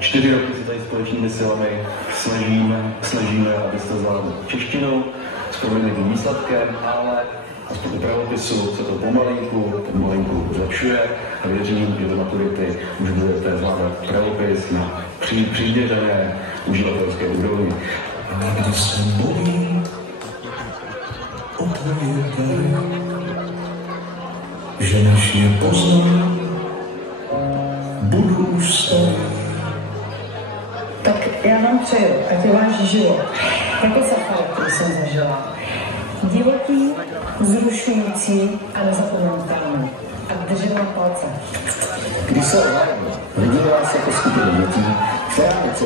4 roky se tady společnými silami snažíme, aby se to zvládlo češtinou, s proměnlivým výsledkem, ale aspoň u pravopisu se to pomalinku zlepšuje a věřím, že do maturity už budete zvládat pravopis na přiměřené uživatelské úrovni. A když se bojí o tvoje dary, že než je poznám, budu už starý. Tak já vám přeju, ať je váš život jako safari, který jsem zažila. Divoký, vzrušující a nezapomenutelný. A držím na palce. Když se odhlednu, vidím vás jako skupinu dětí, která